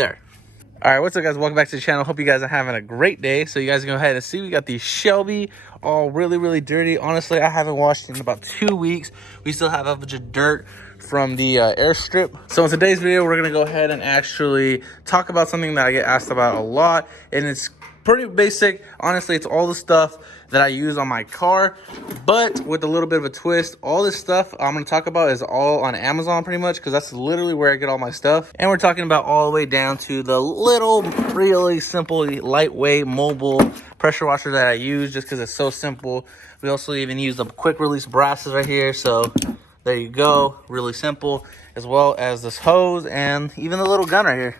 there. All right, what's up, guys? Welcome back to the channel. Hope you guys are having a great day. So you guys can go ahead and see we got the Shelby all really dirty. Honestly, I haven't washed in about 2 weeks. We still have a bunch of dirt from the airstrip. So in today's video, we're gonna go ahead and actually talk about something that I get asked about a lot, and it's pretty basic. Honestly, it's all the stuff that I use on my car, but with a little bit of a twist. All this stuff I'm going to talk about is all on Amazon pretty much, because that's literally where I get all my stuff. And we're talking about all the way down to the little, really simple, lightweight, mobile pressure washer that I use just because it's so simple. We also even use the quick release brasses right here. So there you go, really simple, as well as this hose and even the little gun right here.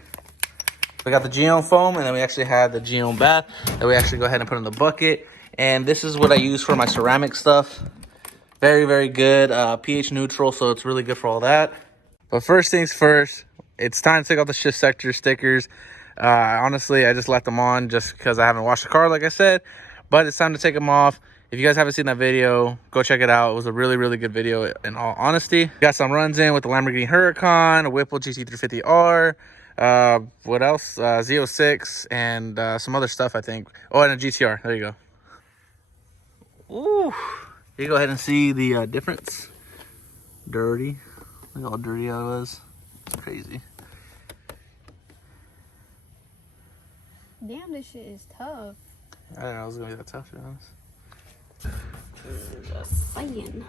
We got the Geom foam, and then we actually have the Geom bath that we actually go ahead and put in the bucket. And this is what I use for my ceramic stuff. Very good, pH neutral, so it's really good for all that. But first things first, it's time to take off the shift sector stickers. Honestly, I just left them on just because I haven't washed the car, like I said. But it's time to take them off. If you guys haven't seen that video, go check it out. It was a really good video, in all honesty. Got some runs in with the Lamborghini Huracan, a Whipple GT350R. What else? Z06 and some other stuff, I think. Oh, and a GTR. There you go. Ooh. You go ahead and see the difference. Dirty. Look how dirty I was. It's crazy. Damn, this shit is tough. I didn't know it was gonna be that tough, to be honest. Just saying.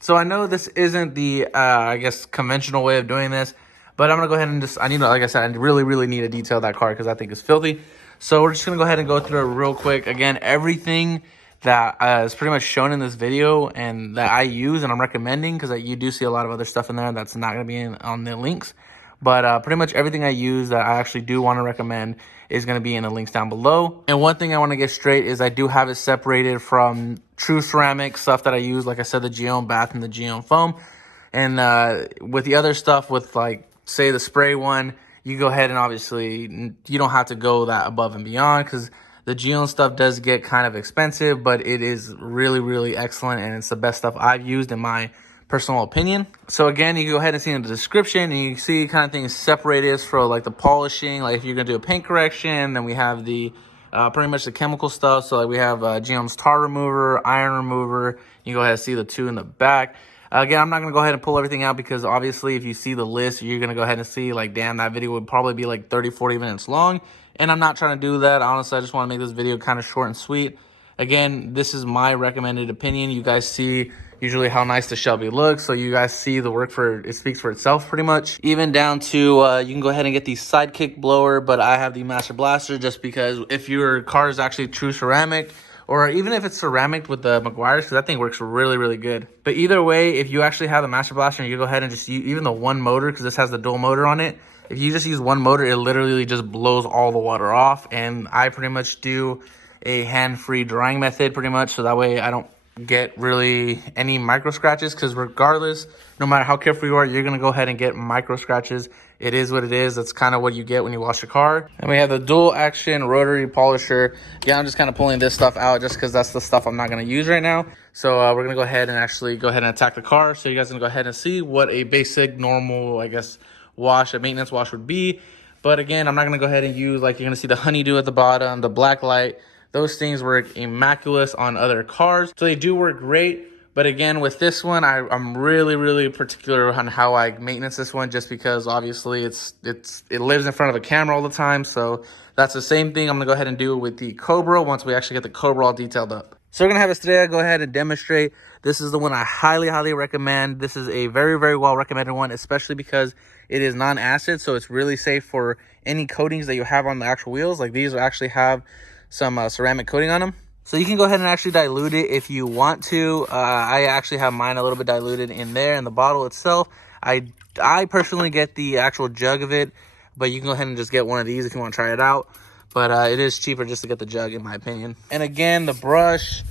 So I know this isn't the, I guess, conventional way of doing this, but I'm gonna go ahead and just, I need to, like I said, I really need to detail that car because I think it's filthy. So we're just gonna go ahead and go through it real quick. Again, everything that is pretty much shown in this video and that I use and I'm recommending, because you do see a lot of other stuff in there that's not gonna be on the links. But pretty much everything I use that I actually do want to recommend is going to be in the links down below. And one thing I want to get straight is I do have it separated from true ceramic stuff that I use. Like I said, the Geom bath and the Geom foam. And with the other stuff, with like, say the spray one, you go ahead and obviously you don't have to go that above and beyond, because the Geom stuff does get kind of expensive, but it is really excellent. And it's the best stuff I've used in my personal opinion. So again, you can go ahead and see in the description, and you see kind of things separated for like the polishing, like if you're gonna do a paint correction. Then we have the pretty much the chemical stuff. So like we have Geom's tar remover, iron remover. You go ahead and see the two in the back. Again, I'm not gonna go ahead and pull everything out, because obviously if you see the list, you're gonna go ahead and see like, damn, that video would probably be like 30-40 minutes long, and I'm not trying to do that. Honestly, I just want to make this video kind of short and sweet. Again, this is my recommended opinion. You guys see usually how nice the Shelby looks, so you guys see the work it speaks for itself pretty much. Even down to you can go ahead and get the sidekick blower, but I have the Master Blaster just because if your car is actually true ceramic, or even if it's ceramic with the McGuire's, because that thing works really good. But either way, if you actually have the Master Blaster and you go ahead and just use even the one motor, because this has the dual motor on it, if you just use one motor, it literally just blows all the water off. And I pretty much do a hand-free drying method pretty much, so that way I don't get really any micro scratches, because regardless, no matter how careful you are, you're going to go ahead and get micro scratches. It is what it is. That's kind of what you get when you wash your car. And we have the dual action rotary polisher. Yeah, I'm just kind of pulling this stuff out just because that's the stuff I'm not going to use right now. So we're going to go ahead and actually go ahead and attack the car. So you guys can go ahead and see what a basic normal, I guess, wash, a maintenance wash would be. But again, I'm not going to go ahead and use, like, you're going to see the honeydew at the bottom, the black light. Those things work immaculate on other cars, so they do work great. But again, with this one, I'm really particular on how I maintenance this one, just because obviously it lives in front of a camera all the time. So that's the same thing I'm gonna go ahead and do with the Cobra once we actually get the Cobra all detailed up. So we're gonna have it today. I'll go ahead and demonstrate. This is the one I highly recommend. This is a very well recommended one, especially because it is non-acid, so it's really safe for any coatings that you have on the actual wheels. Like these actually have some ceramic coating on them, so you can go ahead and actually dilute it if you want to. I actually have mine a little bit diluted in there in the bottle itself. I personally get the actual jug of it, but you can go ahead and just get one of these if you want to try it out. But it is cheaper just to get the jug, in my opinion. And again, the brush,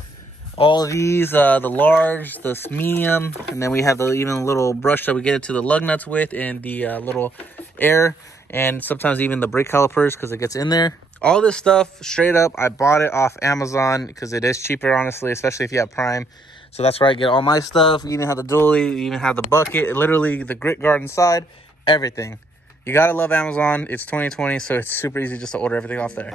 all of these, the large, the medium, and then we have the even little brush that we get into the lug nuts with, and the little air, and sometimes even the brake calipers, because it gets in there. All this stuff, straight up, I bought it off Amazon because it is cheaper, honestly, especially if you have Prime. So that's where I get all my stuff. You even have the dually, you even have the bucket, literally the grit guard inside. everything. You gotta love Amazon. It's 2020, so it's super easy just to order everything off there.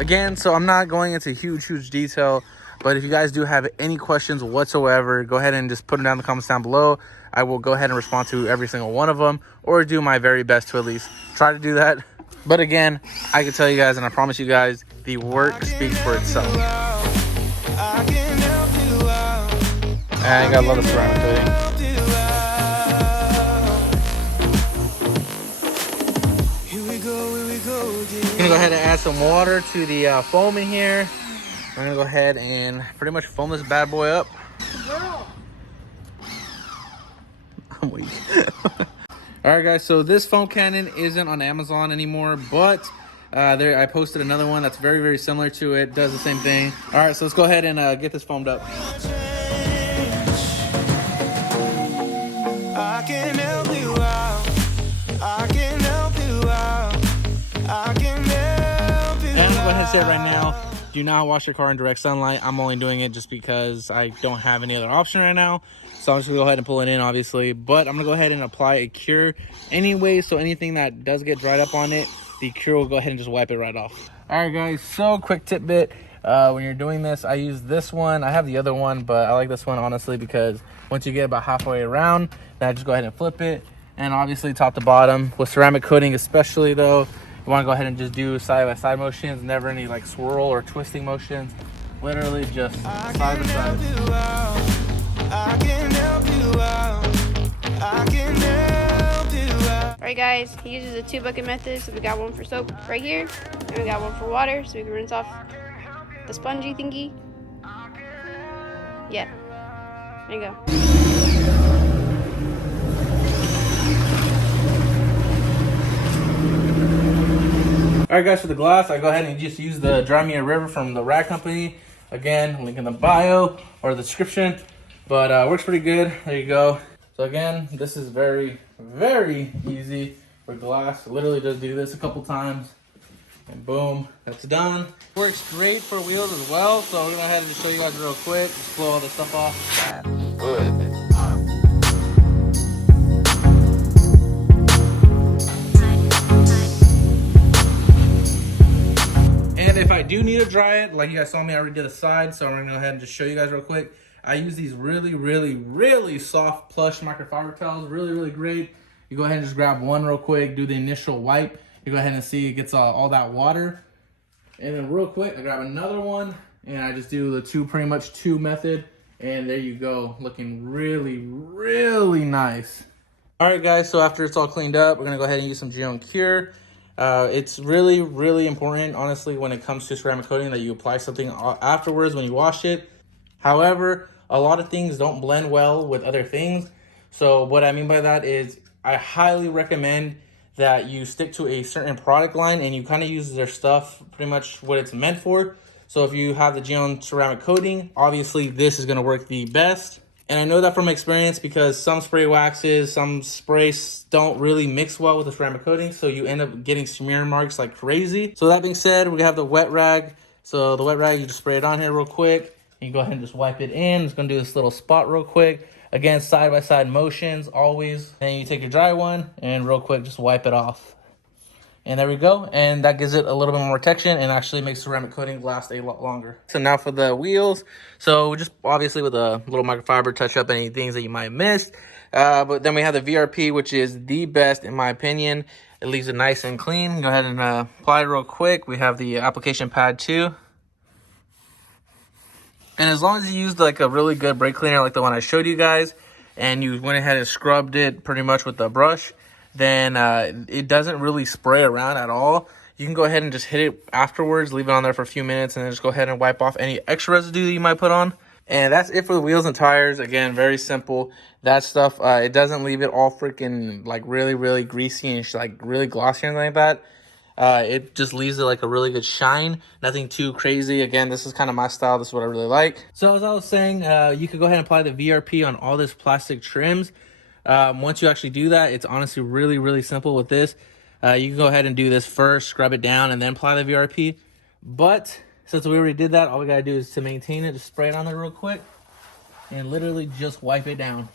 Again, so I'm not going into huge detail, but if you guys do have any questions whatsoever, go ahead and just put them down in the comments down below. I will go ahead and respond to every single one of them, or do my very best to at least try to do that. But again, I can tell you guys, and I promise you guys, the work speaks for itself. And you gotta love the ceramic coating. I'm gonna go ahead and add some water to the foam in here. I'm gonna go ahead and pretty much foam this bad boy up. Girl. I'm weak. All right, guys. So this foam cannon isn't on Amazon anymore, but I posted another one that's very similar to it. Does the same thing. All right, so let's go ahead and get this foamed up. I can help you out. I can help you out. I can help you out. And I'm gonna go ahead and say it right now. Do not wash your car in direct sunlight. I'm only doing it just because I don't have any other option right now. So I'm just gonna go ahead and pull it in, obviously. But I'm gonna go ahead and apply a cure anyway. So anything that does get dried up on it, the cure will go ahead and just wipe it right off. All right, guys. So quick tidbit. When you're doing this, I use this one. I have the other one, but I like this one, honestly, because once you get about halfway around, then I just go ahead and flip it. And obviously top to bottom. With ceramic coating especially, though, you want to go ahead and just do side-by-side motions, never any like swirl or twisting motions. Literally just side by side. Alright guys, he uses a 2-bucket method, so we got one for soap right here, and we got one for water, so we can rinse off the spongy thingy. Yeah, there you go. All right, guys, for the glass, I go ahead and just use the Dry Me a River from the Rag Company. Again, link in the bio or the description, but works pretty good. There you go. So again, this is very easy for glass. Literally just do this a couple times and boom, that's done. Works great for wheels as well. So we're gonna go ahead and just show you guys real quick. Just blow all this stuff off. Good. And if I do need to dry it, like you guys saw me, I already did the side, so I'm gonna go ahead and just show you guys real quick. I use these really soft plush microfiber towels, really great. You go ahead and just grab one real quick, do the initial wipe. You go ahead and see it gets all that water. And then real quick, I grab another one and I just do the pretty much two method. And there you go, looking really nice. All right, guys, so after it's all cleaned up, we're gonna go ahead and use some Geon Cure. It's really important, honestly, when it comes to ceramic coating, that you apply something afterwards when you wash it. However, a lot of things don't blend well with other things. So what I mean by that is I highly recommend that you stick to a certain product line and you kind of use their stuff pretty much what it's meant for. So if you have the Geon ceramic coating, obviously this is going to work the best. And I know that from experience because some spray waxes, some sprays don't really mix well with the ceramic coating. So you end up getting smear marks like crazy. So that being said, we have the wet rag. So the wet rag, you just spray it on here real quick. You go ahead and just wipe it in. It's going to do this little spot real quick. Again, side-by-side motions, always. Then you take your dry one and real quick, just wipe it off. And there we go. And that gives it a little bit more protection and actually makes ceramic coating last a lot longer. So now for the wheels. So just obviously with a little microfiber, touch up any things that you might have missed. But then we have the VRP, which is the best in my opinion. It leaves it nice and clean. Go ahead and apply it real quick. We have the application pad too. And as long as you used like a really good brake cleaner like the one I showed you guys, and you went ahead and scrubbed it pretty much with the brush, then it doesn't really spray around at all. You can go ahead and just hit it afterwards, leave it on there for a few minutes, and then just go ahead and wipe off any extra residue that you might put on. And that's it for the wheels and tires. Again, very simple. That stuff, it doesn't leave it all freaking like really greasy and like really glossy or anything like that. It just leaves it like a really good shine. Nothing too crazy. Again, this is kind of my style. This is what I really like. So as I was saying, you could go ahead and apply the VRP on all this plastic trims. Once you actually do that, it's honestly really simple with this. You can go ahead and do this first, scrub it down, and then apply the VRP. But since we already did that, all we gotta do is to maintain it, just spray it on there real quick and literally just wipe it down.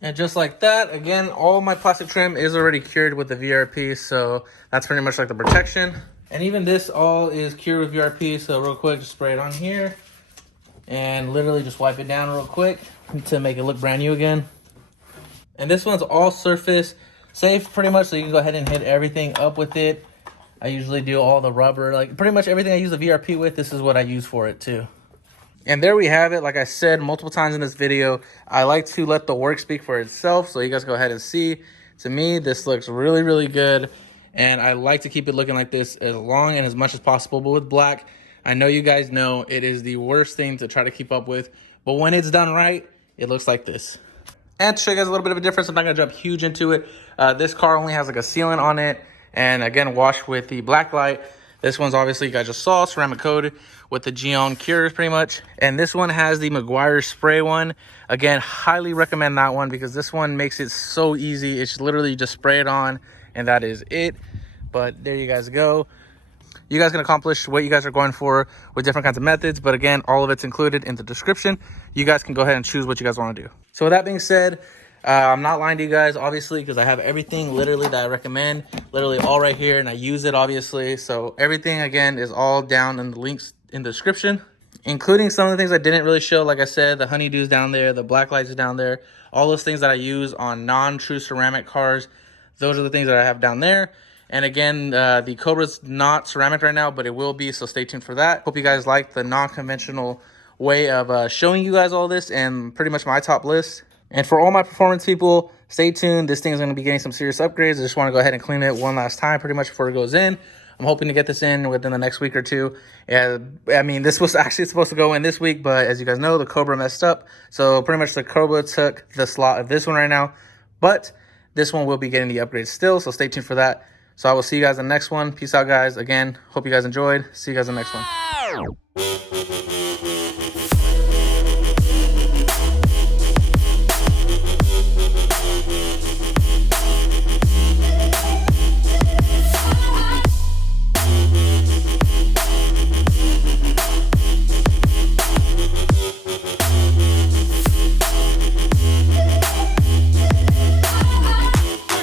And just like that, again, all my plastic trim is already cured with the VRP, so that's pretty much like the protection. And even this all is cured with VRP, so real quick, just spray it on here and literally just wipe it down real quick to make it look brand new again. And this one's all surface safe pretty much, so you can go ahead and hit everything up with it. I usually do all the rubber, like pretty much everything I use the VRP with, this is what I use for it too. And there we have it. Like I said multiple times in this video, I like to let the work speak for itself, so you guys go ahead and see. To me, this looks really, really good, and I like to keep it looking like this as long and as much as possible. But with black, I know you guys know it is the worst thing to try to keep up with, but when it's done right, it looks like this. And to show you guys a little bit of a difference, I'm not gonna jump huge into it. This car only has like a sealant on it, and again, washed with the black light. This one's obviously, you guys just saw, ceramic coated with the Gion cures pretty much. And this one has the Maguire spray one. Again, highly recommend that one because this one makes it so easy. It's literally just spray it on and that is it. But there you guys go. You guys can accomplish what you guys are going for with different kinds of methods. But again, all of it's included in the description. You guys can go ahead and choose what you guys want to do. So with that being said, I'm not lying to you guys, obviously, because I have everything literally that I recommend, literally all right here, and I use it, obviously. So everything, again, is all down in the links in the description, including some of the things I didn't really show. Like I said, the honeydew's down there, the black lights down there, all those things that I use on non-true ceramic cars. Those are the things that I have down there. And again, the Cobra's not ceramic right now, but it will be, so stay tuned for that. Hope you guys like the non-conventional way of showing you guys all this and pretty much my top list. And for all my performance people, stay tuned. This thing is going to be getting some serious upgrades. I just want to go ahead and clean it one last time pretty much before it goes in. I'm hoping to get this in within the next week or two. I mean, this was actually supposed to go in this week, but as you guys know, the Cobra messed up. So pretty much the Cobra took the slot of this one right now. But this one will be getting the upgrades still, so stay tuned for that. So I will see you guys in the next one. Peace out, guys. Again, hope you guys enjoyed. See you guys in the next one.